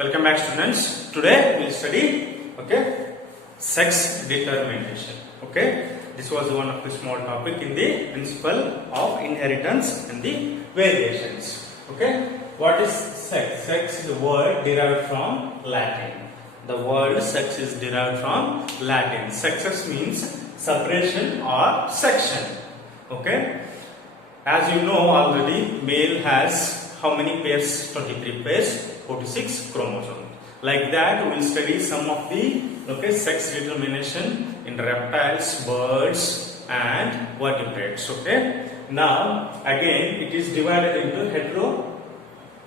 Welcome back, students. Today we will study sex determination. This was one of the small topic in the principle of inheritance and the variations. What is sex? Sex is a word derived from Latin. The word sex is derived from Latin. Sexes means separation or section. As you know already, male has how many pairs? 23 pairs, 46 chromosomes. Like that, we will study some of the sex determination in reptiles, birds, and vertebrates. Now, again, it is divided into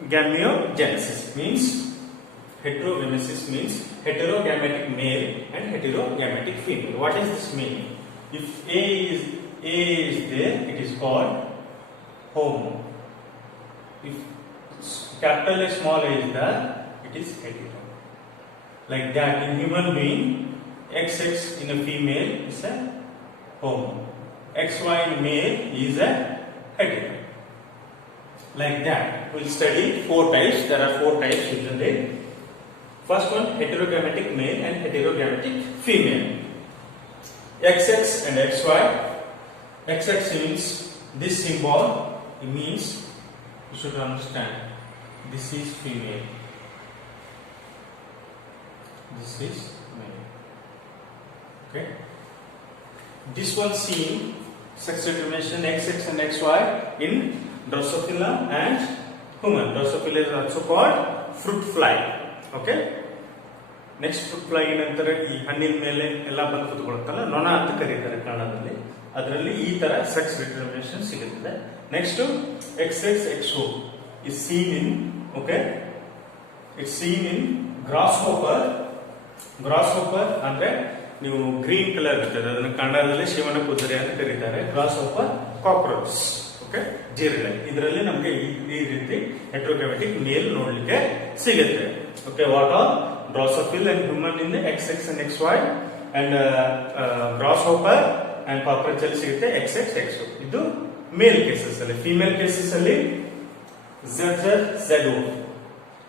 heterogameogenesis. Means heterogenesis means heterogametic male and heterogametic female. What does this mean? If A is there, it is called homo. If capital A, small a is there, it is hetero. Like that, in human being, XX in a female is a homo. XY in male is a hetero. Like that, we will study 4 types. There are 4 types usually. First one, heterogametic male and heterogametic female. XX and XY. XX means this symbol, it means you should understand this is female, this is male. This one seen sex determination XX and XY in Drosophila and human. Drosophila is also called fruit fly. Next fruit fly ನಂತರ ಈ ಹಣ್ಣಿನ ಮೇಲೆ ಎಲ್ಲ ಬಂದು ಕೂತ್ಕೊಳ್ಳುತ್ತಲ್ಲ ನೊಣ ಅಂತ ಕರೀತಾರೆ ಕನ್ನಡದಲ್ಲಿ. ಅದರಲ್ಲಿ ಈ ತರ ಸೆಕ್ಸ್ ಡಿಟರ್ಮಿನೇಷನ್ ಸಿಗುತ್ತೆ. Next XXXO is seen in it's seen in grasshopper. Grasshopper ಅಂದ್ರೆ ನೀವು ಗ್ರೀನ್ ಕಲರ್ ಇರ್ತದೆ, ಅದನ್ನ ಕನ್ನಡದಲ್ಲಿ ಶಿವನ ಕುದುರೆ ಅಂತ ಕರೀತಾರೆ. ಗ್ರಾಸ್ಹೋಪರ್ ಕಾಕ್ರೋಚ್. ಜಿರಳೆ. ಇದರಲ್ಲಿ ನಮಗೆ ಈ ರೀತಿ ಹೆಟರೋಗ್ಯಾಮೆಟಿಕ್ ಮೇಲ್ ನೋಡ್ಲಿಕ್ಕೆ ಸಿಗುತ್ತೆ. What all Drosophila and human in the XX and XY and grasshopper and cockroach ಅಲ್ಲಿ ಸಿಗುತ್ತೆ XXXO. ಇದು ಮೇಲ್ ಕೇಸಸ್ ಅಲ್ಲಿ. ಫೀಮೇಲ್ ಕೇಸಸ್ ಅಲ್ಲಿ ZZZO.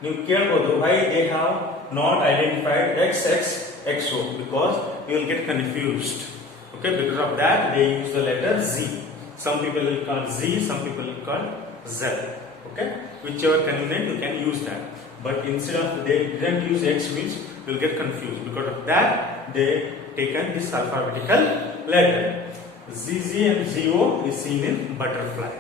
ನೀವು ಕೇಳಬಹುದು why they have not identified XXXO, because you will get confused. Because of that they use the letter Z. Some people will call Z, some people will call Z. Whichever convenient you can use that. But instead of they didn't use X means you will get confused. Because of that they taken this alphabetical letter. ZZ and ZO is seen in butterfly.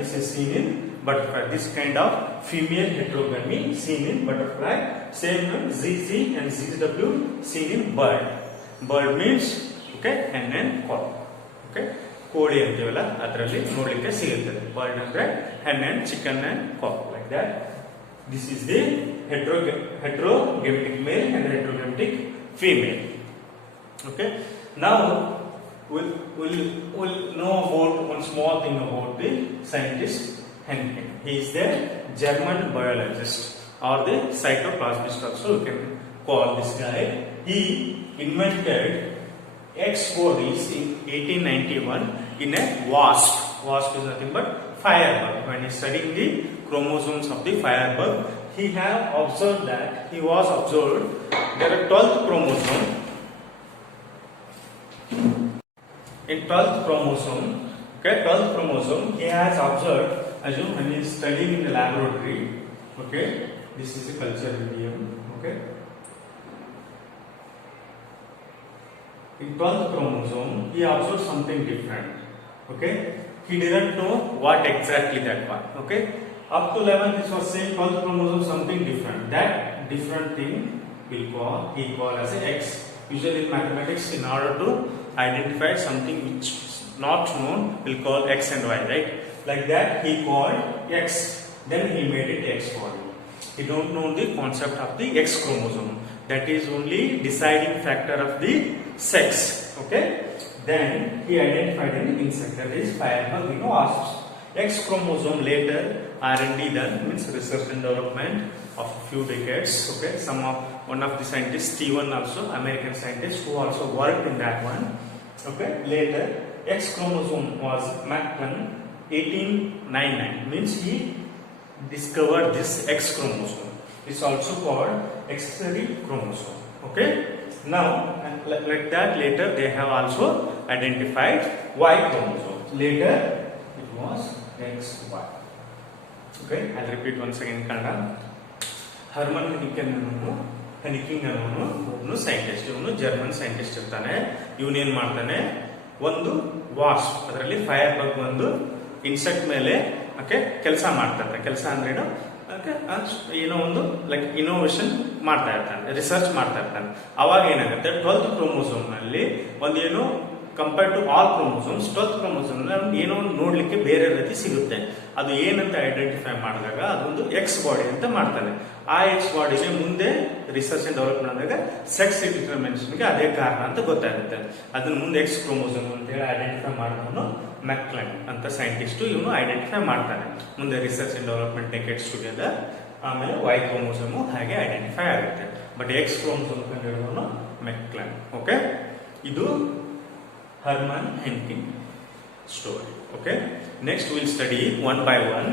This is seen in butterfly. This kind of female heterogamy seen in butterfly. Same ZZ and ZW seen in bird. Bird means hen and cock. ಕೋಳಿ ಅಂತೀವಲ್ಲ ಅದರಲ್ಲಿ ನೋಡ್ಲಿಕ್ಕೆ ಸಿಗುತ್ತದೆ. Bird ಅಂದ್ರೆ hen and chicken and cock. Like that. This is the heterogametic male and heterogametic female. Now we'll know about one small thing about the scientist Henkel. He is the German biologist or the cytoplasmist also you can call this guy. He invented X bodies in 1891 in a wasp. Wasp is nothing but firebug. When he studying the chromosomes of the firebug, he have observed that there are 12th chromosome. In 12th chromosome, 12th chromosome, he has observed, assume when he is studying in the laboratory. This is a culture medium. In 12th chromosome, he observed something different. He didn't know what exactly that was. Up to 11th, this was saying 12th chromosome something different. That different thing he call as a X. Usually in mathematics, in order to identify something which is not known, we'll call X and Y, right? Like that, he called X. Then he made it X body. He don't know the concept of the X chromosome. That is only deciding factor of the sex. Then he identified an insect, that is firebug, wasps. X chromosome later R&D done, means research and development of a few decades. One of the scientists, Stephen also, American scientist, who also worked in that one. Later X chromosome was mapped in 1899, means he discovered this X chromosome. is also called accessory chromosome. Okay. Now, like that, later they have also identified Y chromosome. Later it was XY. Okay, I'll repeat once again in Kannada. Hermann Henning ಅನ್ನೋನು scientist, ಇವನು German scientist ಇರ್ತಾನೆ. ಇವನು ಏನ್ ಮಾಡ್ತಾನೆ, ಒಂದು ವಾಸ್ಪ್, ಅದರಲ್ಲಿ fire ಬಗ್ ಒಂದು insect ಮೇಲೆ ಕೆಲಸ ಮಾಡ್ತಾನೆ. ಕೆಲಸ ಅಂದ್ರೇನು, ಏನೋ ಒಂದು ಲೈಕ್ ಇನೋವೇಷನ್ ಮಾಡ್ತಾ ಇರ್ತಾನೆ, ರಿಸರ್ಚ್ ಮಾಡ್ತಾ ಇರ್ತಾನೆ. ಅವಾಗ ಏನಾಗುತ್ತೆ, 12th ಕ್ರೋಮೋಸೋಮ್ ನಲ್ಲಿ ಒಂದೇನು compared to all chromosomes, 12th chromosome ಏನೋ ಒಂದು ನೋಡ್ಲಿಕ್ಕೆ ಬೇರೆ ರೀತಿ ಸಿಗುತ್ತೆ. ಅದು ಏನಂತ ಐಡೆಂಟಿಫೈ ಮಾಡಿದಾಗ ಅದೊಂದು ಎಕ್ಸ್ ಬಾಡಿ ಅಂತ ಮಾಡ್ತಾನೆ. ಆ ಎಕ್ಸ್ ಬಾಡಿಗೆ ಮುಂದೆ ರಿಸರ್ಚ್ ಅಂಡ್ ಡೆವಲಪ್ಮೆಂಟ್ ಆದಾಗ ಸೆಕ್ಸ್ ಡಿಟರ್ಮಿನೇಷನ್ಗೆ ಅದೇ ಕಾರಣ ಅಂತ ಗೊತ್ತಾಗುತ್ತೆ. ಅದನ್ನ ಮುಂದೆ ಎಕ್ಸ್ ಕ್ರೋಮೋಸೋಮ್ ಅಂತ ಹೇಳಿ ಐಡೆಂಟಿಫೈ ಮಾಡಿದವನು ಮೆಕ್ಲೆನ್ ಅಂತ ಸೈಂಟಿಸ್ಟ್, ಇವನು ಐಡೆಂಟಿಫೈ ಮಾಡ್ತಾನೆ. ಮುಂದೆ ರಿಸರ್ಚ್ ಅಂಡ್ ಡೆವಲಪ್ಮೆಂಟ್ ಟೇಕೆಟ್ಸ್ ಟುಗೆದರ್. ಆಮೇಲೆ ವೈ ಕ್ರೋಮೋಸೋಮ್ ಹಾಗೆ ಐಡೆಂಟಿಫೈ ಆಗುತ್ತೆ. ಬಟ್ ಎಕ್ಸ್ ಕ್ರೋಮೋಸೋಮ್ ಕಂಡಿರೋನು ಮೆಕ್ಲೆನ್. ಓಕೆ, ಇದು Hermann Henkin story. Okay, next we'll study one by one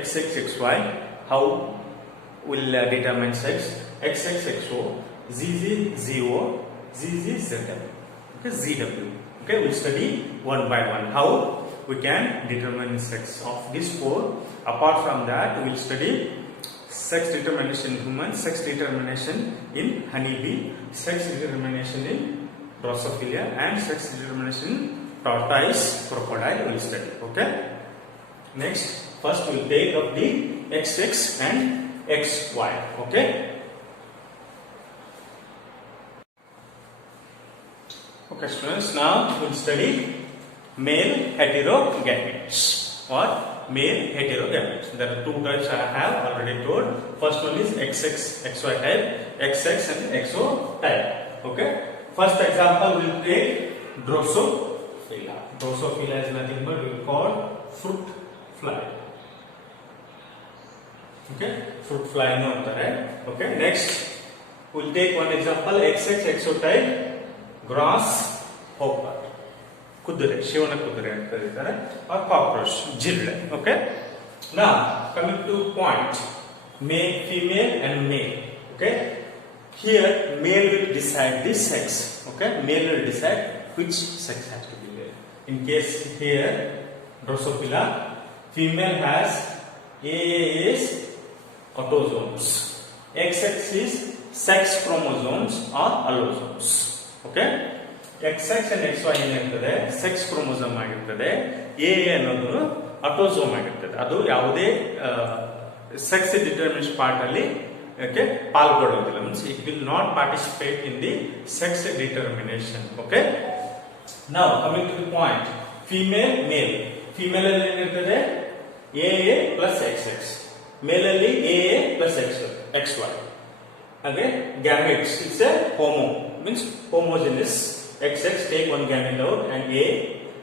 XX XY, how will determine sex, XX XO, ZZ ZO, ZZ ZW. Okay, ZW. Okay, we'll study one by one how we can determine sex of these four. Apart from that, we'll study sex determination in humans, sex determination in honeybee, sex determination in Drosophila, and sex determination tortoise, crocodile will study. Okay. Next, first we will take up the XX and XY. Okay. Okay, students. Now we will study male heterogametes or male heterogametes. There are two types I have already told. First one is XX XY type, XX and XO type. Okay. First example we will take Drosophila. Drosophila is nothing but we will call fruit fly. Okay, fruit fly no anತಾರೆ. Okay, next we will take one example XX XO type grasshopper. Kudure, ಶಿವನ ಕುದುರೆ ಅಂತ ಕರೀತಾರೆ, or cockroach, ಜಿರಳೆ. Okay, now coming to point, male, female and male. Okay. Here, male will decide the sex. Okay, male will decide which sex has to be there. In case here, Drosophila, female has AA is autosomes, XX is sex chromosomes or allosomes. Okay, XX and XY ಏನಿರ್ತದೆ sex chromosome ಆಗಿರ್ತದೆ, AA ಅನ್ನೋದು autosome ಆಗಿರ್ತದೆ. ಅದು ಯಾವುದೇ sex determination part ಅಲ್ಲಿ ಪಾಲ್ಗೊಳ್ಳೋದಿಲ್ಲ, means it will not participate in the sex determination. Okay, ನಾವು coming to the point, female male. Female ಅಲ್ಲಿ ಏನಿರ್ತದೆ AA ಪ್ಲಸ್ XX, ಮೇಲ್ ಅಲ್ಲಿ AA ಪ್ಲಸ್ XY. ಹಾಗೆ gametes it's a homo, means homogenous. XX take one gamete out and A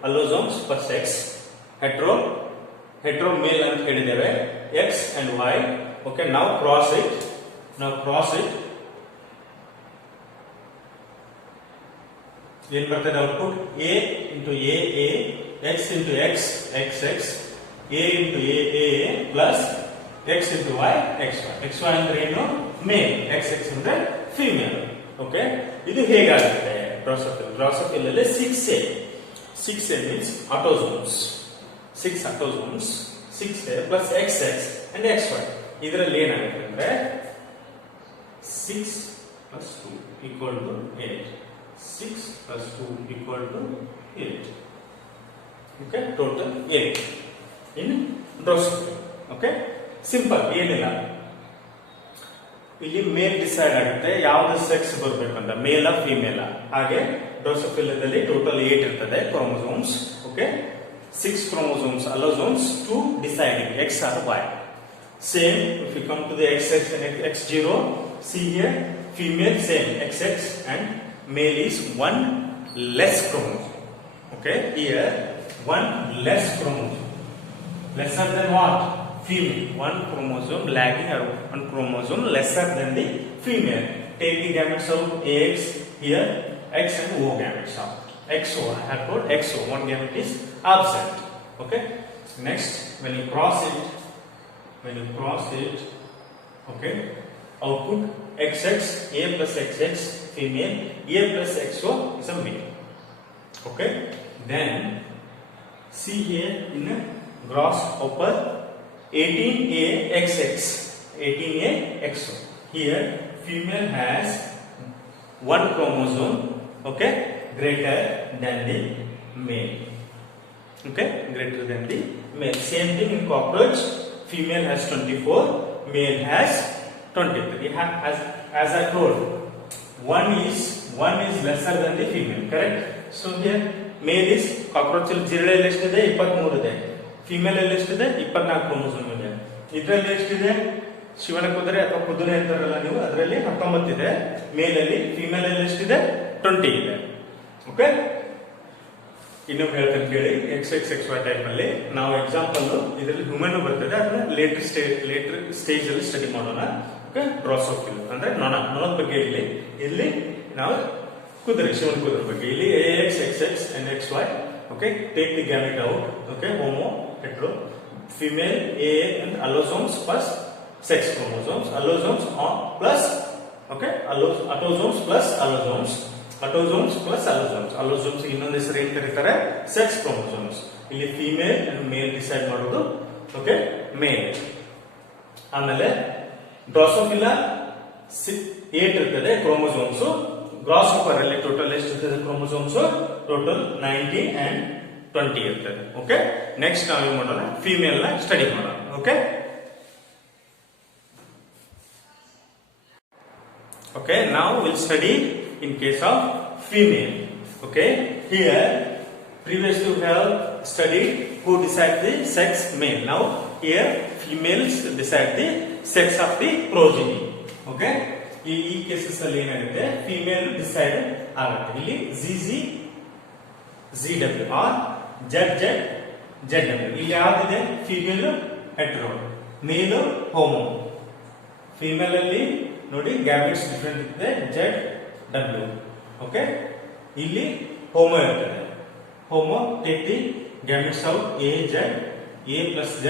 allosomes per sex. hetero male ಅಂತ ಹೇಳಿದ್ದೇವೆ, X and Y. Okay, now cross it. ಏನ್ ಬರ್ತದೆ output, A into AA, X into X, XX, A into AA plus X into Y, XY. XY ಅಂದ್ರೆ ಏನು, ಮೇಲ್, XX ಅಂದ್ರೆ female. Okay, ಇದು ಹೇಗಾಗುತ್ತೆ ಡ್ರೋಸೋಫಿಲ್ ಅಲ್ಲಿ 6A means autosomes, 6 autosomes, 6A plus XX and XY. ಇದರಲ್ಲಿ ಏನಾಗುತ್ತೆ ಅಂದ್ರೆ 6 plus 2 equal to 8, 6 plus 2 equal to 8. Okay, total 8 in Drosophila. Okay, simple, ಏನಿಲ್ಲ. ಇಲ್ಲಿ ಮೇಲ್ ಡಿಸೈಡ್ ಆಗುತ್ತೆ ಯಾವ್ದು ಸೆಕ್ಸ್ ಬರಬೇಕಂತ, ಮೇಲ ಫಿಮೇಲ. ಹಾಗೆ ಡ್ರೋಸೋಫಿಲಾದಲ್ಲಿ ಟೋಟಲ್ 8 ಇರ್ತದೆ chromosomes. Okay, 6 chromosomes, allosomes, to deciding X or Y. Same if you come to the XX and X0, see here female same XX and male is one less chromosome. Okay, here one less chromosome, lesser than what, female. One chromosome lagging or one chromosome lesser than the female. Take the gametes out, AX here, X and O gametes out. XO, I have told XO, one gamete is absent. Okay, next when you cross it, Okay, output XX, A plus XX female, A plus XO is a male. Okay, then see here in a grasshopper 18A XX, 18A XO. Here female has one chromosome, okay, greater than the male. Okay, greater than the male. Same thing in cockroach, female has 24, male has 23. As I told, one is lesser than the female, correct? So here male is cockroach ಜಿರಳೆಯಲ್ಲಿ ಎಷ್ಟಿದೆ 23 ಇದೆ, female ಅಲ್ಲಿ ಎಷ್ಟಿದೆ 24 chromosome ಇದೆ. ಇದರಲ್ಲಿ ಎಷ್ಟಿದೆ ಶಿವನ ಕುದುರೆ ಅಥವಾ ಕುದುರೆ ಅಂತಾರಲ್ಲ ನೀವು, ಅದರಲ್ಲಿ 19 ಇದೆ, ಮೇಲ್ ಅಲ್ಲಿ, ಫಿಮೇಲ್ ಅಲ್ಲಿ ಎಷ್ಟಿದೆ 20 ಇದೆ. ಓಕೆ, ಇನ್ನು ಹೇಳ್ತೇನೆ ಕೇಳಿ. XXXY ಟೈಪ್ ಅಲ್ಲಿ ನಾವು ಎಕ್ಸಾಂಪಲ್ ಇದರಲ್ಲಿ ಹ್ಯೂಮನ್ ಬರ್ತದೆ, ಅದನ್ನ ಲೇಟರ್ ಸ್ಟೇಜ್ ಅಲ್ಲಿ ಸ್ಟಡಿ ಮಾಡೋಣ. ಓಕೆ, ಡ್ರಾಸೋಫಿಲ್ ಅಂದ್ರೆ ನೊಣದ ಬಗ್ಗೆ ಇಲ್ಲಿ ನಾವು ಕುದುರೆ, ಶಿವನ ಕುದುರೆ ಬಗ್ಗೆ ಇಲ್ಲಿ AX, XX and XY. Okay, take the gamete out. Okay, homo, hetero, female, AA and allosomes plus sex chromosomes, allosomes plus, okay, autosomes plus allosomes, autosomes plus allosomes. Allosomes ಇನ್ನೊಂದು ಹೆಸರು ಏನು ಕರೀತಾರೆ, ಸೆಕ್ಸ್ ಕ್ರೋಮೋಸೋಮ್ಸ್. ಇಲ್ಲಿ female and mail decide ಮಾಡೋದು. Okay, ಮೇಲ್. ಆಮೇಲೆ ಡ್ರಾಸೋಫಿಲಾ 8 ಇರ್ತದೆ chromosomes. ಗ್ರಾಸ್ಹೋಪರ್ ಅಲ್ಲಿ total ಎಷ್ಟು ಇರ್ತದೆ ಕ್ರೋಮೋಸೋಮ್ಸ್? ಟೋಟಲ್ 19 and 20 ಇರ್ತದೆ. ಓಕೆ, ನೆಕ್ಸ್ಟ್ ನಾವು ಏನು ಮಾಡೋಣ, ಫಿಮೇಲ್ ನ ಸ್ಟಡಿ ಮಾಡೋಣ. Okay, okay, now we'll study in case of female. Okay, here previously we have studied who decide the sex, male. Now here females decide the sex of the progeny. Okay, ಈ cases ಅಲ್ಲಿ ಏನಾಗುತ್ತೆ, female decide ಆಗುತ್ತೆ. ಇಲ್ಲಿ ZZ ZW or ZZ ZW. ಇಲ್ಲಿ ಯಾವ್ದಿದೆ, female hetero, male homo. Female ಅಲ್ಲಿ ನೋಡಿ gametes different ಇರ್ತದೆ, ZW. ಓಕೆ, ಇಲ್ಲಿ ಹೋಮೋ ಇರ್ತದೆ. Homo take the gametes out, AZ, A plus Z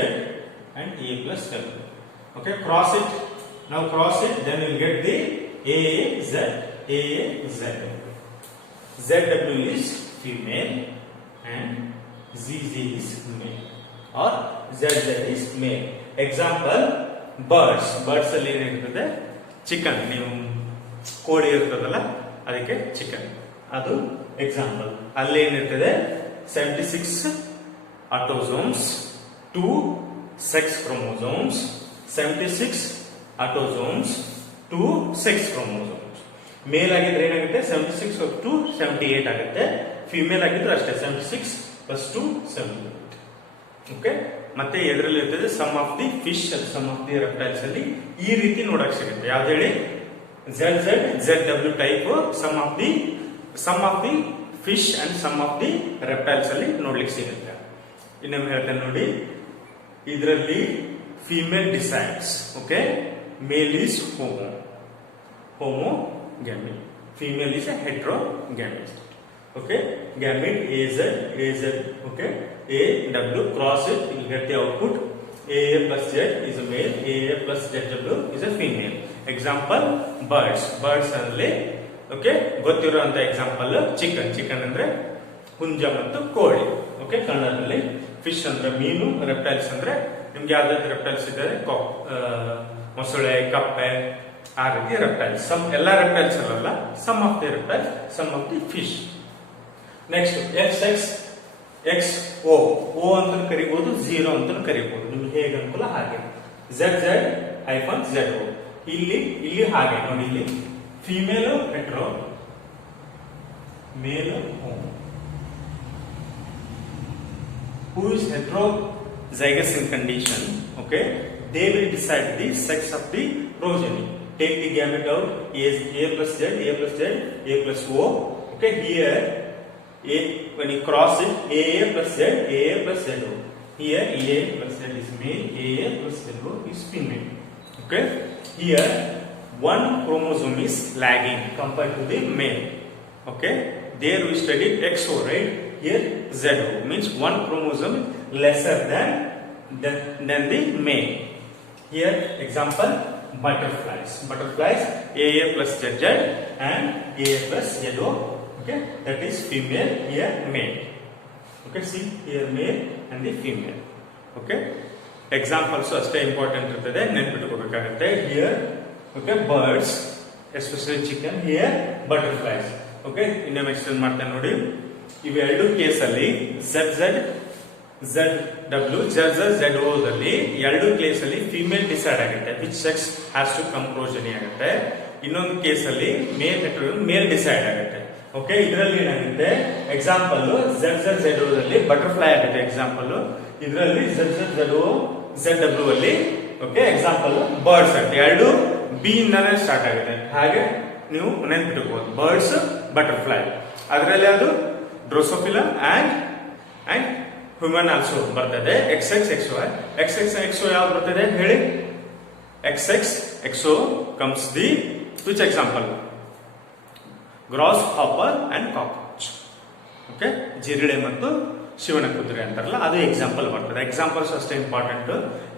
and A plus W. Okay, cross it. Now cross it, then you will get the AAZ, AAZ. ZW is female and ZZ is male or ZZ is male. Example, birds. Birds ಅಲ್ಲಿ ಏನಿರ್ತದೆ, chicken. ನೀವು ಕೋಳಿ ಇರ್ತದಲ್ಲ ಅದಕ್ಕೆ chicken, ಅದು example. ಅಲ್ಲಿ ಏನಿರ್ತದೆ 76 autosomes, 2 sex chromosomes, 76 autosomes, 2 sex chromosomes. Male ಆಗಿದ್ರೆ ಏನಾಗುತ್ತೆ, 76 to 78 ಆಗುತ್ತೆ. ಫಿಮೇಲ್ ಆಗಿದ್ರೆ ಅಷ್ಟೇ, 76 plus 2 78. ಓಕೆ, ಮತ್ತೆ ಎದರಲ್ಲಿ ಇರ್ತದೆ, some of the fish, some of the reptiles ಅಲ್ಲಿ ಈ ರೀತಿ ನೋಡಕ್ ಸಿಗುತ್ತೆ. ಯಾವ್ದು ಹೇಳಿ, ZZ ZW type some of the fish and some of the reptiles ಅಲ್ಲಿ ನೋಡ್ಲಿಕ್ಕೆ ಸಿಗುತ್ತೆ. ಇನ್ನೊಮ್ಮೆ ಹೇಳ್ತೇನೆ ನೋಡಿ, ಇದರಲ್ಲಿ female decides. Okay, male is homogamy, female is a heterogeneity. Okay, gamete AZ, okay, AW, cross it, you will get the output. AA plus Z is a male, AA plus ZW is a female. Example, birds ಅಂದ್ರೆ okay, ಗೊತ್ತಿರುವಂತ example chicken ಅಂದ್ರೆ ಹುಂಜ ಮತ್ತು ಕೋಳಿ. Okay, ಕನ್ನಡದಲ್ಲಿ fish ಅಂದ್ರೆ ಮೀನು, reptiles ಅಂದ್ರೆ ನಿಮ್ಗೆ ಯಾವ್ದಾದ್ರು ರೆಪ್ಟೈಲ್ಸ್ ಇದ್ದಾರೆ, ಮೊಸಳೆ, ಕಪ್ಪೆ, ಆ ರೀತಿ ರೆಪ್ಟೈಲ್ಸ್. ಎಲ್ಲ ರೆಪ್ಟೈಲ್ಸ್ ಅಲ್ಲ, some of the reptiles, some of the fish. Next XX XO, O ಅಂತ ಕರಿಬಹುದು, 0 ಅಂತ ಕರಿಬಹುದು, ನಿಮ್ಗೆ ಹೇಗೆ ಅನುಕೂಲ ಹಾಗೆ. ZZ -ZO ಇಲ್ಲಿ ಹಾಗೆ ನೋಡಿ, ಇಲ್ಲಿ female hetero, male homo. Who is heterozygous in condition? Okay, they will decide the sex of the progeny. Take the gamete out, A plus Z, A plus Z, A plus O. Okay, here when you cross it, AA plus Z, AA plus ZO. Here AA plus Z is male, AA plus ZO is female. Okay, here one chromosome is lagging compared to the male. Okay, there we studied XO, right? Here ZO means one chromosome lesser than the male. Here example, butterflies. Butterflies AA plus ZZ and AA plus ZO. Okay, that is female, here male. Okay, see here male and the female. Okay, examples ಅಷ್ಟೇ important ಇರ್ತದೆ, ನೆನ್ಪಿಟ್ಕೋಬೇಕಾಗುತ್ತೆ. Here, okay, birds, especially chicken. Here butterflies. Okay, ಇನ್ನೊಮ್ಮೆ explain ಮಾಡ್ತೇನೆ ನೋಡಿ. ಇವೆರಡು ಕೇಸಲ್ಲಿ ZZ ZW ZO ದಲ್ಲಿ ಎರಡು ಕೇಸಲ್ಲಿ ಫಿಮೇಲ್ ಡಿಸೈಡ್ ಆಗುತ್ತೆ, which sex has to come progeny ಆಗುತ್ತೆ. ಇನ್ನೊಂದು ಕೇಸಲ್ಲಿ ಮೇಲ್ ಡಿಸೈಡ್ ಆಗುತ್ತೆ. ಓಕೆ, ಇದರಲ್ಲಿ ಏನಾಗುತ್ತೆ, ಎಕ್ಸಾಂಪಲ್ ZO ದಲ್ಲಿ ಬಟರ್ಫ್ಲೈ ಆಗುತ್ತೆ ಎಕ್ಸಾಂಪಲ್, ಇದರಲ್ಲಿ ZW ಅಲ್ಲಿ ಓಕೆ ಎಕ್ಸಾಂಪಲ್ ಬರ್ಡ್ಸ್ ಆಗುತ್ತೆ. ಎರಡು ಬಿ ಇಂದಾನೆ ಸ್ಟಾರ್ಟ್ ಆಗುತ್ತೆ, ಹಾಗೆ ನೀವು ನೆನ್ಪಿಟ್ಕೋಬಹುದು. ಬರ್ಡ್ಸ್ ಬಟರ್ಫ್ಲೈ, ಅದರಲ್ಲಿ ಅದು ಡ್ರೋಸೋಫಿಲಾ ಅಂಡ್ ಹ್ಯೂಮನ್ ಆಲ್ಸೋ ಬರ್ತದೆ. XXXY XXXO ಯಾವ್ದು ಬರ್ತದೆ ಹೇಳಿ? XXXO comes the which example? Grasshopper and cockroach. Okay, ಜಿರಳೆ ಮತ್ತು ಶಿವನ ಕುದುರೆ ಅಂತಾರಲ್ಲ, ಅದು ಎಕ್ಸಾಂಪಲ್ ಬರ್ತದೆ. ಎಕ್ಸಾಂಪಲ್ಸ್ ಅಷ್ಟೇ ಇಂಪಾರ್ಟೆಂಟ್,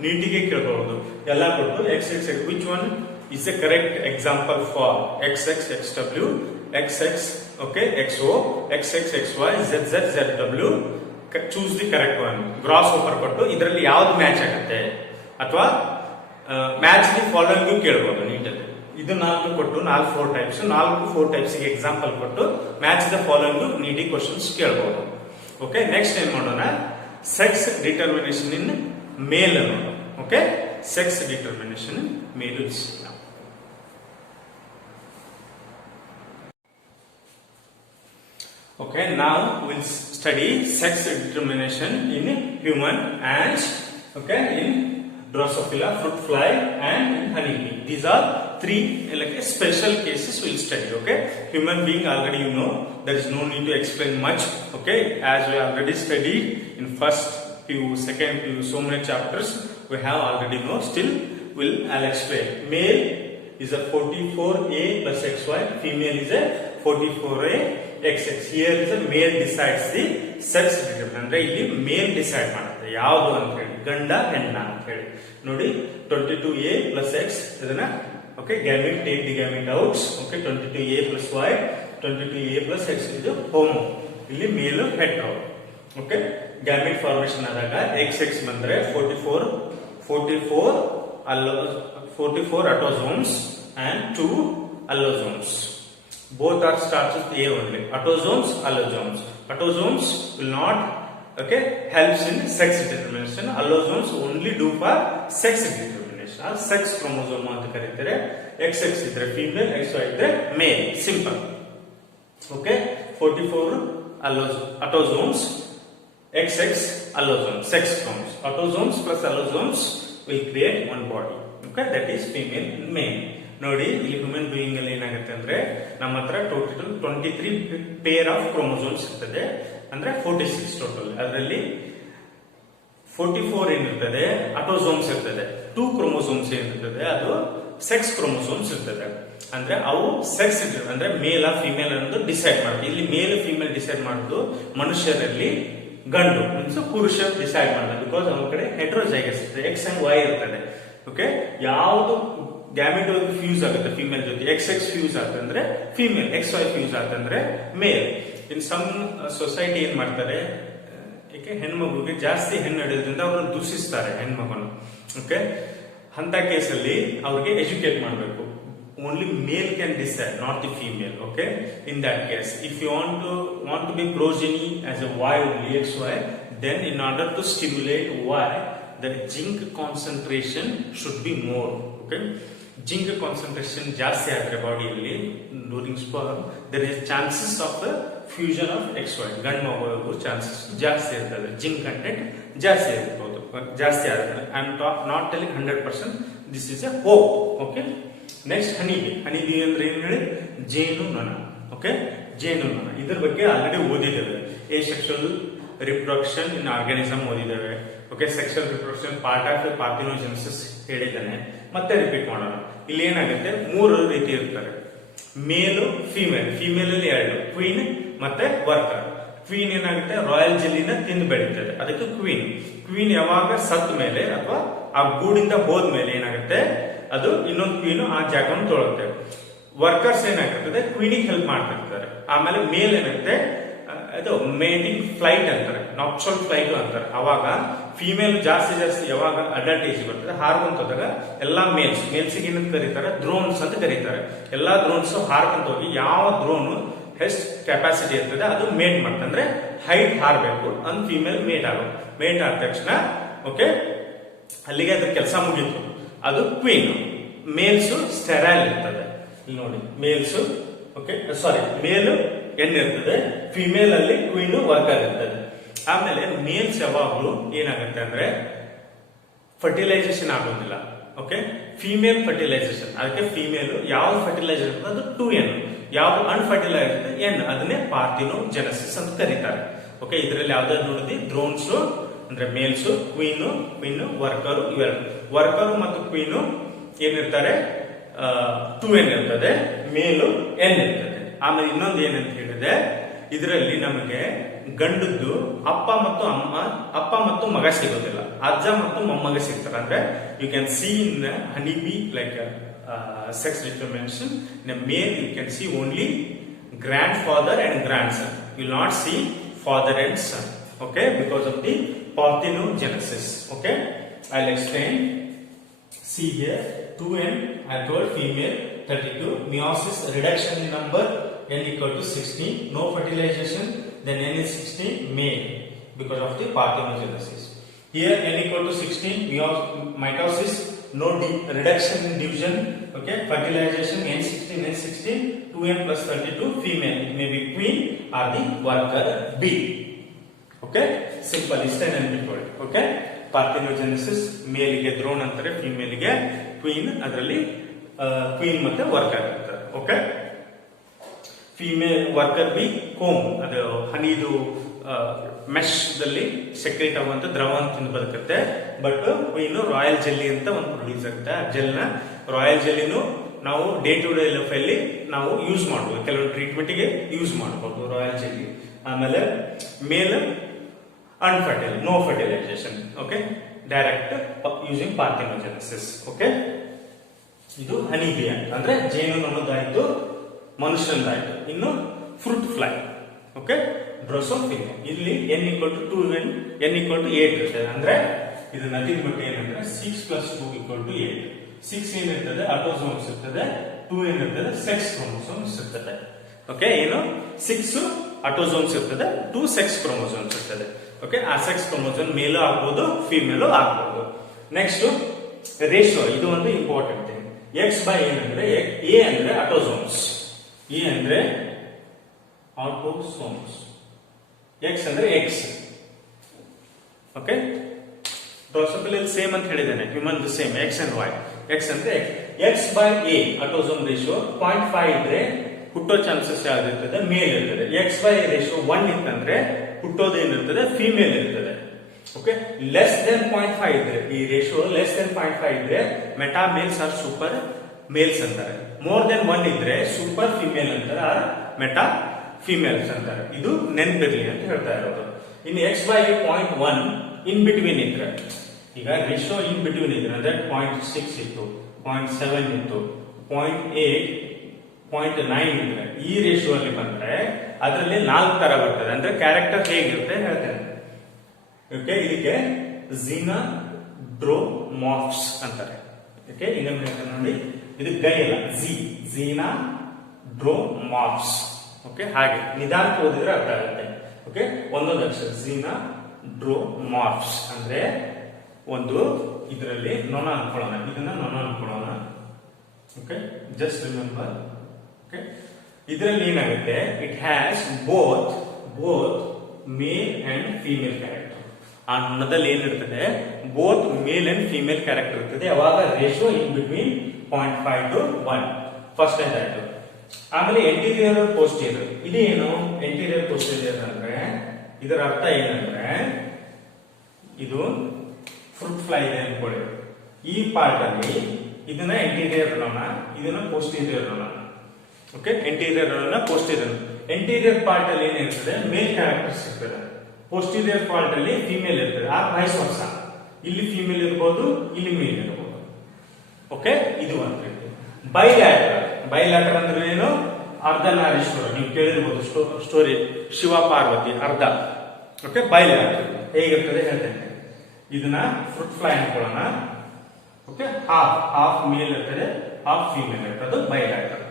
ನೀಟಿಗೆ ಕೇಳ್ಬಹುದು ಎಲ್ಲ ಕೊಟ್ಟು. XXX which one is a correct example for XXXW XX okay XO XXXY ZZZW. choose the correct one. Grasshopper ಕೊಟ್ಟು ಇದರಲ್ಲಿ ಯಾವ್ದು ಮ್ಯಾಚ್ ಆಗುತ್ತೆ ಅಥವಾ ಮ್ಯಾಚ್ ದಿ ಫಾಲೋಯಿಂಗ್ ಕೇಳಬಹುದು ನೀಟಲ್ಲಿ. ಇದು 4 ಕೊಟ್ಟು 4 ಟೈಪ್ಸ್ 4 ಟೈಪ್ಸ್ ಗೆ ಎಕ್ಸಾಂಪಲ್ ಕೊಟ್ಟು ಮ್ಯಾಚ್ ದ ಫಾಲೋಯಿಂಗ್ ನೀಡಿ ಕ್ವಶನ್ಸ್ ಕೇಳಬಹುದು. ಓಕೆ, ನೆಕ್ಸ್ಟ್ ಏನ್ ಮಾಡೋಣ, ಸೆಕ್ಸ್ ಡಿಟರ್ಮಿನೇಷನ್ ಇನ್ ಮೇಲ್ ಅನ್ನೋದು. Okay, sex determination in male is okay. Now we'll study sex determination in human and okay in Drosophila, fruit fly and in honeybee. These are 3 like special cases we'll study. Okay, human being already you know, there is no need to explain much. Okay, as we already studied in first few, second few, so many chapters we have already know. Still I'll explain. Male is a 44A plus XY, female is a 44A XX. Here is a male decides the sex determination. ಅಂದ್ರೆ ಇಲ್ಲಿ ಮೇಲ್ decide ಮಾಡುತ್ತೆ ಯಾವುದು ಅಂತ ಹೇಳಿ, ಗಂಡ ಹೆಣ್ಣ ಅಂತ ಹೇಳಿ. ನೋಡಿ 22A plus X ಇದನ್ನ okay gamete, take the gamete out. Okay, 22A plus Y 22A plus X ಇದು ಹೋಮೋ, ಇಲ್ಲಿ ಮೇಲ್ ಹೆಟ್ರೋ. ಓಕೆ, ಗ್ಯಾಮೆಟ್ ಫಾರ್ಮೇಷನ್ ಆದಾಗ XX ಬಂದ್ರೆ 44 autosomes and 2 allosomes. Both are starts with A only. Autosomes, allosomes. Autosomes will not okay helps in sex determination. Allosomes only do for sex determination. Sex chromosome ಅಂತ ಕರೀತಾರೆ. XX ಇದ್ರೆ female, XY ಇದ್ರೆ male. Simple. Okay, 44 autosomes, XX allosomes, sex chromosomes. Autosomes plus allosomes will create one body. Okay, that is female and male. ನೋಡಿ, ಇಲ್ಲಿ human being ಅಲ್ಲಿ ಏನಾಗುತ್ತೆ ಅಂದ್ರೆ ನಮ್ಮ ಹತ್ರ ಟೋಟಲ್ 23 ಪೇರ್ ಆಫ್ ಕ್ರೋಮೋಸೋಮ್ಸ್ ಇರ್ತದೆ, ಅಂದ್ರೆ 46 ಟೋಟಲ್. ಅದರಲ್ಲಿ 44 ಏನಿರ್ತದೆ ಅಟೋಸೋಮ್ಸ್ ಇರ್ತದೆ, 2 ಕ್ರೋಮೋಸೋಮ್ಸ್ ಏನಿರ್ತದೆ ಅದು ಸೆಕ್ಸ್ ಕ್ರೋಮೋಸೋಮ್ಸ್ ಇರ್ತದೆ. ಅಂದ್ರೆ ಅವು ಸೆಕ್ಸ್ ಅಂದ್ರೆ ಮೇಲ್ ಫಿಮೇಲ್ ಅನ್ನೋದು ಡಿಸೈಡ್ ಮಾಡುತ್ತೆ. ಇಲ್ಲಿ ಮೇಲ್ ಫಿಮೇಲ್ ಡಿಸೈಡ್ ಮಾಡೋದು ಮನುಷ್ಯರಲ್ಲಿ ಗಂಡು ಮೀನ್ಸ್ ಪುರುಷ ಡಿಸೈಡ್ ಮಾಡೋದು, ಬಿಕಾಸ್ ಅವ್ರ ಕಡೆ ಹೆಟರೋಜೈಗಸ್ ಇರ್ತದೆ, ಎಕ್ಸ್ ಅಂಡ್ ವೈ ಇರ್ತದೆ. ಓಕೆ, ಯಾವುದು ಗ್ಯಾಮೆಟ್ ಫ್ಯೂಸ್ ಆಗುತ್ತೆ ಫಿಮೇಲ್ ಜೊತೆ, XX ಫ್ಯೂಸ್ ಆಗುತ್ತೆ ಅಂದ್ರೆ ಫಿಮೇಲ್, XY ಫ್ಯೂಸ್ ಆಗುತ್ತೆ ಅಂದ್ರೆ ಮೇಲ್. ಇನ್ ಸಮ್ ಸೊಸೈಟಿ ಏನ್ ಮಾಡ್ತಾರೆ, ಏಕೆ ಹೆಣ್ಮಗುಗೆ ಜಾಸ್ತಿ ಹೆಣ್ಣು ಹಿಡಿಯೋದ್ರಿಂದ ಅವ್ರನ್ನ ದೂಷಿಸ್ತಾರೆ ಹೆಣ್ಮಗನು. ಓಕೆ, ಅಂತ ಕೇಸಲ್ಲಿ ಅವ್ರಿಗೆ ಎಜುಕೇಟ್ ಮಾಡಬೇಕು. Only male can decide, not the female. Okay, in that case if you want to be progeny as a Y only, XY, then in order to stimulate Y, the zinc concentration should be more. Okay, zinc concentration ಜಾಸ್ತಿ ಆದ್ರೆ ಬಾಡಿಯಲ್ಲಿ during sperm there is chances of the fusion of XY, ಗಂಡು ಮಗು chances ಜಾಸ್ತಿ ಇರ್ತದೆ, zinc content ಜಾಸ್ತಿ ಇರಬಹುದು, ಜಾಸ್ತಿ ಆಗುತ್ತೆ. I am not telling 100%, this is A hope. Okay, next honeybee. Honeybee ಅಂದ್ರೆ ಏನ್ ಹೇಳಿ, ಜೇನು ನೊಣ. ಓಕೆ, ಜೇನು ನೊಣ ಇದ್ರ ಬಗ್ಗೆ ಆಲ್ರೆಡಿ ಓದಿದ್ದೇವೆ. ಸೆಕ್ಷುವಲ್ ರಿಪ್ರೊಡಕ್ಷನ್ ಇನ್ ಆರ್ಗಾನಿಸಮ್ ಓದಿದ್ದೇವೆ. Okay, sexual reproduction part of parthenogenesis ಹೇಳಿದ್ದಾನೆ, ಮತ್ತೆ ರಿಪೀಟ್ ಮಾಡೋಣ. ಇಲ್ಲಿ ಏನಾಗುತ್ತೆ, 3 ರೀತಿ ಇರ್ತಾರೆ, ಮೇಲು ಫಿಮೇಲ್. ಫಿಮೇಲ್ ಅಲ್ಲಿ 2, ಕ್ವೀನ್ ಮತ್ತೆ ವರ್ಕರ್. ಕ್ವೀನ್ ಏನಾಗುತ್ತೆ, ರಾಯಲ್ ಜೆಲ್ಲಿನ ತಿಂದು ಬೆಳೀತದೆ, ಅದಕ್ಕೆ ಕ್ವೀನ್. ಕ್ವೀನ್ ಯಾವಾಗ ಸತ್ ಮೇಲೆ ಅಥವಾ ಆ ಗೂಡಿಂದ ಹೋದ್ಮೇಲೆ ಏನಾಗುತ್ತೆ, ಅದು ಇನ್ನೊಂದು ಕ್ವೀನ್ ಆ ಜಾಗವನ್ನು ತೊಳುತ್ತೆ. ವರ್ಕರ್ಸ್ ಏನಾಗಿರ್ತದೆ ಕ್ವೀನಿಗೆ ಹೆಲ್ಪ್ ಮಾಡ್ತಿರ್ತಾರೆ. ಆಮೇಲೆ ಮೇಲ್ ಏನಾಗುತ್ತೆ ಅದು ಮೇಟಿಂಗ್ ಫ್ಲೈಟ್ ಅಂತಾರೆ, ನಾಕ್ಚುರಲ್ ಫ್ಲೈಟ್ ಅಂತಾರೆ. ಅವಾಗ ಫಿಮೇಲ್ ಜಾಸ್ತಿ ಯಾವಾಗ ಅಡ್ವಾಂಟೇಜ್ ಬರ್ತದೆ ಹಾರ್ಕೊಂತ ಹೋದಾಗ ಎಲ್ಲಾ ಮೇಲ್ಸಿಗೆ ಏನಂತ ಕರೀತಾರೆ ಡ್ರೋನ್ಸ್ ಅಂತ ಕರೀತಾರೆ. ಎಲ್ಲಾ ಡ್ರೋನ್ಸ್ ಹಾರ್ಕೊಂತ ಹೋಗಿ ಯಾವ ಡ್ರೋನ್ ಎಷ್ಟು ಕೆಪಾಸಿಟಿ ಇರ್ತದೆ ಅದು ಮೇಟ್ ಮಾಡ್ತಾರೆ. ಅಂದ್ರೆ ಹೈಟ್ ಹಾರಬೇಕು ಅಂದ್ ಫಿಮೇಲ್ ಮೇಟ್ ಆದ ತಕ್ಷಣ ಓಕೆ ಅಲ್ಲಿಗೆ ಅದ್ರ ಕೆಲಸ ಮುಗೀತು. ಅದು ಕ್ವೀನ್. ಮೇಲ್ಸು ಸ್ಟೆರೈಲ್ ಇರ್ತದೆ. ಇಲ್ಲಿ ನೋಡಿ ಮೇಲ್ಸು ಓಕೆ ಸಾರಿ ಮೇಲ್ ಹೆಣ್ಣು ಇರ್ತದೆ, ಫಿಮೇಲ್ ಅಲ್ಲಿ ಕ್ವೀನ್ ವರ್ಕರ್ ಇರ್ತದೆ. ಆಮೇಲೆ ಮೇಲ್ಸ್ ಯಾವಾಗಲೂ ಏನಾಗುತ್ತೆ ಅಂದ್ರೆ ಫರ್ಟಿಲೈಸೇಷನ್ ಆಗೋದಿಲ್ಲ. ಓಕೆ ಫಿಮೇಲ್ ಫರ್ಟಿಲೈಸೇಷನ್, ಅದಕ್ಕೆ ಫಿಮೇಲ್ ಯಾವ ಫರ್ಟಿಲೈಸರ್ ಇರ್ತದೆ ಅದು 2n, ಯಾವ್ದು ಅನ್ಫರ್ಟಿಲೈಸ್ ಎನ್ ಅದನ್ನೇ ಪಾರ್ಥಿನೋಜೆನೆಸಿಸ್ ಅಂತ ಕರೀತಾರೆ. ಓಕೆ ಇದರಲ್ಲಿ ಯಾವ್ದಾದ್ರು ನೋಡಿದ್ವಿ ಡ್ರೋನ್ಸ್ ಅಂದ್ರೆ ಮೇಲ್ಸ್, ಕ್ವೀನು ವರ್ಕರು. ಇವೆರಡು ವರ್ಕರು ಮತ್ತು ಕ್ವೀನು ಏನಿರ್ತಾರೆ 2n ಇರ್ತದೆ, ಮೇಲು n ಇರ್ತದೆ. ಆಮೇಲೆ ಇನ್ನೊಂದು ಏನಂತ ಹೇಳಿದೆ ಇದರಲ್ಲಿ ನಮಗೆ ಗಂಡದ್ದು ಅಪ್ಪ ಮತ್ತು ಮಗ ಸಿಗೋದಿಲ್ಲ, ಅಜ್ಜ ಮತ್ತು ಮೊಮ್ಮಗ ಸಿಗ್ತಾರೆ. ಅಂದ್ರೆ you can see in honey bee like sex determination. In a male you can see only grandfather and grandson, you will not see father and son. Okay, because of the parthenogenesis. Okay, I'll explain. See here 2n I told female 32, meiosis reduction in number n equal to 16, no fertilization, then n is 16 male because of the parthenogenesis. Here n equal to 16 mitosis, no reduction in division. Okay, fertilization n16 2n plus 32 female, it may be queen or the worker B. Okay, simple ಇಷ್ಟೇ ನೆನಪಿಟ್ಕೊಳ್ಳಿ. Okay ಪಾರ್ಥಿನೋಜೆನೆಸಿಸ್ ಮೇಲಿಗೆ drone ಅಂತಾರೆ, ಫಿಮೇಲ್ಗೆ queen, ಅದರಲ್ಲಿ queen ಮತ್ತೆ worker ಅಂತಾರೆ. Okay female worker become, ಅದು ಹನಿದು mesh ದಲ್ಲಿ ಸೆಕ್ರೇಟ್ ಆಗುವಂತ ದ್ರವ ಅಂತ ಬದುಕುತ್ತೆ. ಬಟ್ ಕ್ವೀನ್ ರಾಯಲ್ ಜೆಲ್ಲಿ ಅಂತ ಒಂದು ಪ್ರೊಡ್ಯೂಸ್ ಆಗುತ್ತೆ. ಆ ಜೆಲ್ ನ ರಾಯಲ್ ಜೆಲ್ಲಿನೂ ನಾವು ಡೇ ಟು ಡೇ ಲೈಫ್ ಅಲ್ಲಿ ನಾವು ಯೂಸ್ ಮಾಡಬಹುದು, ಕೆಲವು ಟ್ರೀಟ್ಮೆಂಟ್ ಗೆ ಯೂಸ್ ಮಾಡಬಹುದು ರಾಯಲ್ ಜೆಲ್ಲಿ. ಆಮೇಲೆ male unfertile, no fertilization. Okay direct using parthenogenesis. Okay ಇದು ಹನಿ ಬಿ ಅಂತ ಅಂದ್ರೆ ಜೇನುನೊಣದಾಯ್ತು, ಮನುಷ್ಯನದಾಯ್ತು. ಇನ್ನು ಫ್ರೂಟ್ ಫ್ಲೈ ಓಕೆ ಡ್ರೋಸೋಫಿಲಿಯಾ. ಇಲ್ಲಿ n equal to 2n, n equal to 8 ಇರ್ತದೆ. ಅಂದ್ರೆ ಇದು ನದಿನ ಬಗ್ಗೆ ಏನಂದ್ರೆ 6 plus 2 equal to 8. 6 ಏನಿರ್ತದೆ ಆಟೋಸೋಮ್ಸ್ ಇರ್ತದೆ, 2 ಏನಿರ್ತದೆ ಸೆಕ್ಸ್ ಕ್ರೋಮೋಸೋಮ್ಸ್ ಇರ್ತದೆ. ಓಕೆ ಏನು 6 ಆಟೋಸೋಮ್ಸ್ ಇರ್ತದೆ, 2 ಸೆಕ್ಸ್ ಕ್ರೋಮೋಸೋಮ್ಸ್ ಇರ್ತದೆ. ಓಕೆ ಆ ಸೆಕ್ಸ್ ಕ್ರೋಮೋಸೋಮ್ ಮೇಲು ಆಗ್ಬೋದು ಫಿಮೇಲು ಆಗ್ಬೋದು. ನೆಕ್ಸ್ಟ್ ರೇಷಿಯೋ, ಇದು ಒಂದು ಇಂಪಾರ್ಟೆಂಟ್ ಥಿಂಗ್. x by ಏನಂದ್ರೆ a ಅಂದ್ರೆ ಆಟೋಸೋಮ್ಸ್, e ಅಂದ್ರೆ ಆಟೋಸೋಮ್ಸ್, x ಅಂದ್ರೆ x. ಓಕೆ ಡ್ರೋಸೋಫಿಲಿಯಾ ಸೇಮ್ ಅಂತ ಹೇಳಿದ್ದೇನೆ, human same x and y. x ಅಂದ್ರೆ x by a autosome ratio 0.5 ಇದ್ರೆ ಹುಟ್ಟೋ ಚಾನ್ಸಸ್ ಯಾವ್ದಿರ್ತದೆ ಮೇಲ್ ಇರ್ತದೆ. x by a ರೇಷಿಯೋ 1 ಇತ್ತಂದ್ರೆ ಹುಟ್ಟೋದು ಏನಿರ್ತದೆ ಫಿಮೇಲ್ ಇರ್ತದೆ. ಓಕೆ ಲೆಸ್ ದೆನ್ 0.5 ಇದ್ರೆ, ಈ ರೇಷಿಯೋ ಲೆಸ್ ದೆನ್ 0.5 ಇದ್ರೆ meta males or super males ಅಂತಾರೆ. ಮೋರ್ ದೆನ್ 1 ಇದ್ರೆ ಸೂಪರ್ ಫಿಮೇಲ್ ಅಂತಾರೆ ಆರ್ ಮೆಟಾ ಫಿಮೇಲ್ಸ್ ಅಂತಾರೆ. ಇದು ನೆನ್ಪಿರ್ಲಿ ಅಂತ ಹೇಳ್ತಾ ಇರೋದು. ಇನ್ನು x by 0.1 ಇನ್ ಬಿಟ್ವೀನ್ ಇದ್ರೆ, ಈಗ ರೇಷಿಯೋ ಇನ್ ಬಿಟ್ವೀನ್ ಇದ್ರೆ ಅಂದ್ರೆ 0.6 ಇತ್ತು, 0.7 ಇತ್ತು, 0.8, 0.9 ಇದ್ರೆ, ಈ ರೇಷಿಯೋ ಅಲ್ಲಿ ಬಂದ್ರೆ ಅದರಲ್ಲಿ 4 ತರ ಬರ್ತದೆ. ಅಂದ್ರೆ ಕ್ಯಾರೆಕ್ಟರ್ ಹೇಗಿರುತ್ತೆ ಹೇಳ್ತೇನೆ. ಓಕೆ ಇದಕ್ಕೆ ಝೀನಾಡ್ರೋಮಾರ್ಫ್ಸ್ ಅಂತಾರೆ. ಓಕೆ ಇನ್ನೊಂದು ನೋಡಿ, ಇದು ಗೈ ಅಲ್ಲ, ಝೀನಾಡ್ರೋಮಾರ್ಫ್ಸ್. ಓಕೆ ಹಾಗೆ ನಿಧಾನಕ್ಕೆ ಓದಿದ್ರೆ ಅರ್ಥ ಆಗುತ್ತೆ. ಓಕೆ ಒಂದೊಂದು ಅಕ್ಷರ ಝೀನಾಡ್ರೋಮಾರ್ಫ್ಸ್ ಅಂದ್ರೆ ಒಂದು ಇದರಲ್ಲಿ ನೊಣ ಅನ್ಕೊಳ್ಳೋಣ, ಇದನ್ನ ನೊಣ ಅನ್ಕೊಳ್ಳೋಣ. Okay just remember. ಓಕೆ ಇದರಲ್ಲಿ ಏನಾಗುತ್ತೆ, it has both male and female character. ಆ ನೊಣದಲ್ಲಿ ಏನಿರ್ತದೆ both male and female character ಇರ್ತದೆ. ಅವಾಗ ratio in between 0.5 to 1 first ಆಯ್ತು. ಆಮೇಲೆ ಎಂಟೀರಿಯರ್ ಪೋಸ್ಟೀರಿಯರ್, ಇದೇನು ಎಂಟೀರಿಯರ್ ಪೋಸ್ಟೀರಿಯರ್ ಅಂದ್ರೆ ಇದರ ಅರ್ಥ ಏನಂದ್ರೆ, ಇದು ಫ್ರೂಟ್ ಫ್ಲೈ ಇದೆ ಅನ್ಕೊಳ್ಳಿ, ಈ ಪಾರ್ಟ್ ಅಲ್ಲಿ ಇದನ್ನ ಎಂಟೀರಿಯರ್ ನೊಣ, ಇದನ್ನ ಪೋಸ್ಟೀರಿಯರ್ ನೊಣ. ಓಕೆ ಎಂಟೀರಿಯರ್ ನೊಣ ಪೋಸ್ಟೀರಿಯರ್. ಎಂಟೀರಿಯರ್ ಪಾರ್ಟ್ ಅಲ್ಲಿ ಏನಿರ್ತದೆ ಮೇಲ್ ಕ್ಯಾರೆಕ್ಟರ್ಸ್ ಇರ್ತದೆ, ಪೋಸ್ಟೀರಿಯರ್ ಪಾರ್ಟ್ ಅಲ್ಲಿ ಫಿಮೇಲ್ ಇರ್ತದೆ. ಆ ವೈಸ್ ವರ್ಸ, ಇಲ್ಲಿ ಫಿಮೇಲ್ ಇರ್ಬೋದು, ಇಲ್ಲಿ ಮೇಲ್ ಇರ್ಬೋದು. ಓಕೆ, ಇದು ಒಂದು ರೀತಿ. ಬೈಲ್ಯಾಟರ್ ಅಂದ್ರೆ ಏನು? ಅರ್ಧನಾರೀಶ್ವರ. ನೀವು ಕೇಳಿರ್ಬೋದು ಸ್ಟೋರಿ, ಶಿವ ಪಾರ್ವತಿ ಅರ್ಧ. ಓಕೆ, ಬೈಲ್ಯಾಟರ್ ಹೇಗಿರ್ತದೆ ಹೇಳ್ತೇನೆ. ಇದನ್ನ ಫ್ರೂಟ್ ಫ್ಲೈ ಅನ್ಕೊಳ್ಳೋಣ. ಓಕೆ, ಹಾಫ್ ಮೇಲ್ ಇರ್ತದೆ, ಹಾಫ್ ಫೀಮೇಲ್ ಇರ್ತದೆ, ಅದು ಬೈಲ್ಯಾಟರ್.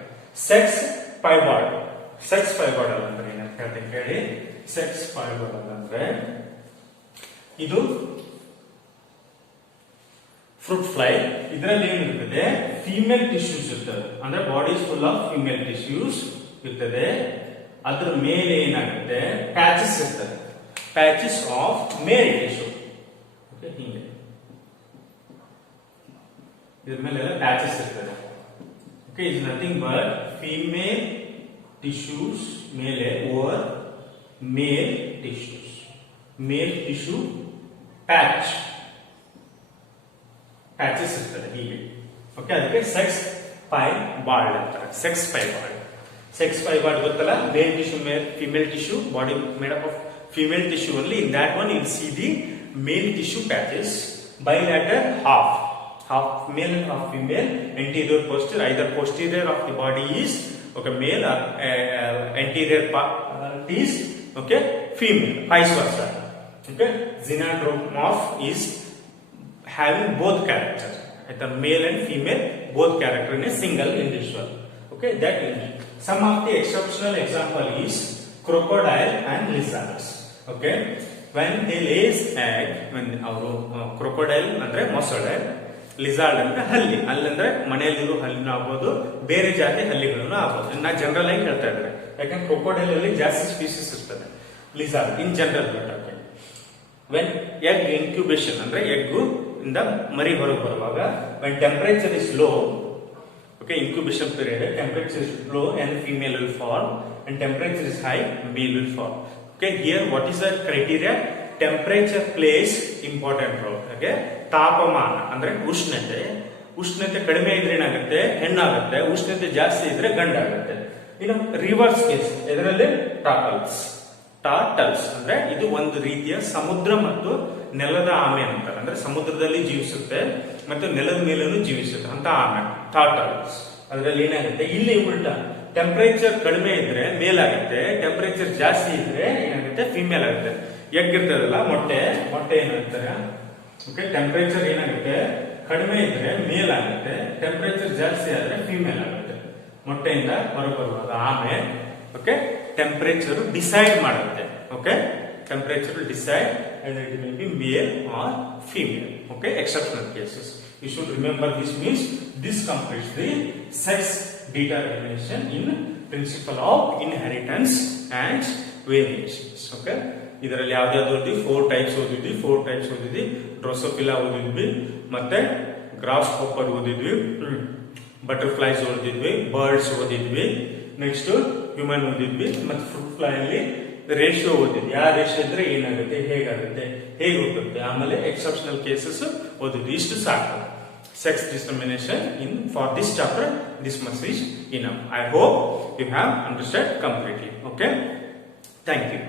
ಸೆಕ್ಸ್ ಫೈಬಾಯ್ಡ್ ಅಂದ್ರೆ ಏನಂತ ಹೇಳ್ತೇನೆ ಕೇಳಿ. ಸೆಕ್ಸ್ ಫೈಬಾಯ್ಡ್ ಅಂದ್ರೆ ಇದು ಫ್ರೂಟ್ ಫ್ಲೈ. ಇದರಲ್ಲಿ ಏನಿರ್ತದೆ? ಫೀಮೇಲ್ ಟಿಶ್ಯೂಸ್ ಇರ್ತದೆ, ಅಂದ್ರೆ body is full of female tissues ಇರ್ತದೆ. ಅದ್ರ ಮೇಲೆ ಏನಾಗುತ್ತೆ? ಪ್ಯಾಚಸ್ ಇರ್ತದೆ, patches of male tissue. Okay, ಹೀಗೆ ಇದ್ರ ಮೇಲೆ ಪ್ಯಾಚಸ್ ಇರ್ತದೆ. Okay, is nothing but female tissues ಮೇಲೆ ಓವರ್ ಮೇಲ್ ಟಿಶ್ಯೂ ಪ್ಯಾಚಸ್ ಇರ್ತದೆ ಹೀಗೆ. ಓಕೆ, ಅದಕ್ಕೆ ಸೆಕ್ಸ್ ಫೈಬಾಯ್ಡ್ ಅಂತಾರೆ. ಸೆಕ್ಸ್ ಫೈಬಾಯ್ಡ್ ಗೊತ್ತಲ್ಲ? Male tissue, female tissue, body made up of female tissue only. In that one, you'll see the male tissue patches. Bilateral, half male and half female, anterior, posterior. Either posterior of the body is male, or anterior part is female. Vice versa. Okay, xenomorph is having both characters, either male and female, both character in a single individual. Okay, that is. Some of the exceptional example is crocodile and lizards. Okay, when they lays egg, when crocodile ಅಂದ್ರೆ ಮೊಸಳೆ, lizard ಅಂದ್ರೆ ಹಲ್ಲಿ ಅಂದ್ರೆ ಮನೆಯಲ್ಲಿರೋ ಹಲ್ಲಿನೂ ಆಗ್ಬೋದು, ಬೇರೆ ಜಾತಿ ಹಲ್ಲಿಗಳನ್ನು ಆಗ್ಬೋದು. ನಾ ಜನರಲ್ ಆಗಿ ಹೇಳ್ತಾ ಇದ್ದಾರೆ, ಯಾಕಂದ್ರೆ ಕ್ರೊಕೊಡೈಲ್ ಅಲ್ಲಿ ಜಾಸ್ತಿ ಸ್ಪೀಸೀಸ್ ಇರ್ತದೆ. ಲಿಸಾರ್ಡ್ ಇನ್ ಜನರಲ್ ಹೇಳ್ತಾರೆ. ವೆನ್ ಎಗ್ ಇನ್ಕ್ಯುಬೇಷನ್ ಅಂದ್ರೆ ಎಗ್ಗು ಇಂದ ಮರಿ ಹೊರಗೆ ಬರುವಾಗ, when temperature is low, okay, incubation period, temperature is low and female will fall, and temperature is high, male will fall. Okay, here what is the criteria? Temperature plays important role. Okay, ತಾಪಮಾನ ಅಂದ್ರೆ ಉಷ್ಣತೆ ಕಡಿಮೆ ಇದ್ರೆ ಏನಾಗುತ್ತೆ? ಹೆಣ್ಣಾಗುತ್ತೆ. ಉಷ್ಣತೆ ಜಾಸ್ತಿ ಇದ್ರೆ ಗಂಡಾಗುತ್ತೆ. ಇನ್ನು ರಿವರ್ಸ್ ಕೇಸ್, ಇದರಲ್ಲಿ ಟಾರ್ಟಲ್ಸ್ ಅಂದ್ರೆ ಇದು ಒಂದು ರೀತಿಯ ಸಮುದ್ರ ಮತ್ತು ನೆಲದ ಆಮೆ ಅಂತಾರೆ. ಅಂದ್ರೆ ಸಮುದ್ರದಲ್ಲಿ ಜೀವಿಸುತ್ತೆ ಮತ್ತು ನೆಲದ ಮೇಲೂ ಜೀವಿಸುತ್ತೆ ಅಂತ ಆಮೆ ಟಾರ್ಟಲ್ಸ್. ಅದರಲ್ಲಿ ಏನಾಗುತ್ತೆ? ಇಲ್ಲಿ ಉಲ್ಟಾ, ಟೆಂಪರೇಚರ್ ಕಡಿಮೆ ಇದ್ರೆ ಮೇಲಾಗುತ್ತೆ, ಟೆಂಪರೇಚರ್ ಜಾಸ್ತಿ ಇದ್ರೆ ಏನಾಗುತ್ತೆ? ಫಿಮೇಲ್ ಆಗುತ್ತೆ. ಎಗ್ ಇರ್ತದಲ್ಲ, ಮೊಟ್ಟೆ ಏನಾಗ್ತಾರೆ? ಓಕೆ, ಟೆಂಪರೇಚರ್ ಏನಾಗುತ್ತೆ? ಕಡಿಮೆ ಇದ್ರೆ ಮೇಲ್ ಆಗುತ್ತೆ, ಟೆಂಪರೇಚರ್ ಜಾಸ್ತಿ ಆದ್ರೆ ಫಿಮೇಲ್ ಆಗುತ್ತೆ. ಮೊಟ್ಟೆಯಿಂದ ಹೊರಬರುವಾಗ ಆಮೆ ಟೆಂಪರೇಚರ್ ಡಿಸೈಡ್ ಮಾಡುತ್ತೆ. Okay, temperature will decide whether it may be male or female. Okay, exceptional cases. You should remember this means this completes the sex determination in principle of inheritance and variations. Okay, ಇದರಲ್ಲಿ ಯಾವ್ದಾದ್ರು ಓದಿದ್ವಿ? 4 types ಓದಿದ್ವಿ. Drosophila ಓದಿದ್ವಿ, ಮತ್ತೆ grasshopper ಓದಿದ್ವಿ, butterflies ಓದಿದ್ವಿ, birds ಓದಿದ್ವಿ, next human ಓದಿದ್ವಿ, ಮತ್ತೆ fruit fly ಅಲ್ಲಿ ರೇಷಿಯೋ ಓದಿದ್ವಿ. ಯಾವ ರೇಷಿಯೋ ಇದ್ರೆ ಏನಾಗುತ್ತೆ, ಹೇಗಾಗುತ್ತೆ, ಹೇಗೆ ಹೋಗುತ್ತೆ. ಆಮೇಲೆ ಎಕ್ಸೆಪ್ಷನಲ್ ಕೇಸಸ್ ಓದಿದ್ವಿ. ಇಷ್ಟು ಸಾಕು. Sex determination in for this chapter, this much is enough. I hope you have understand completely. Okay, thank you.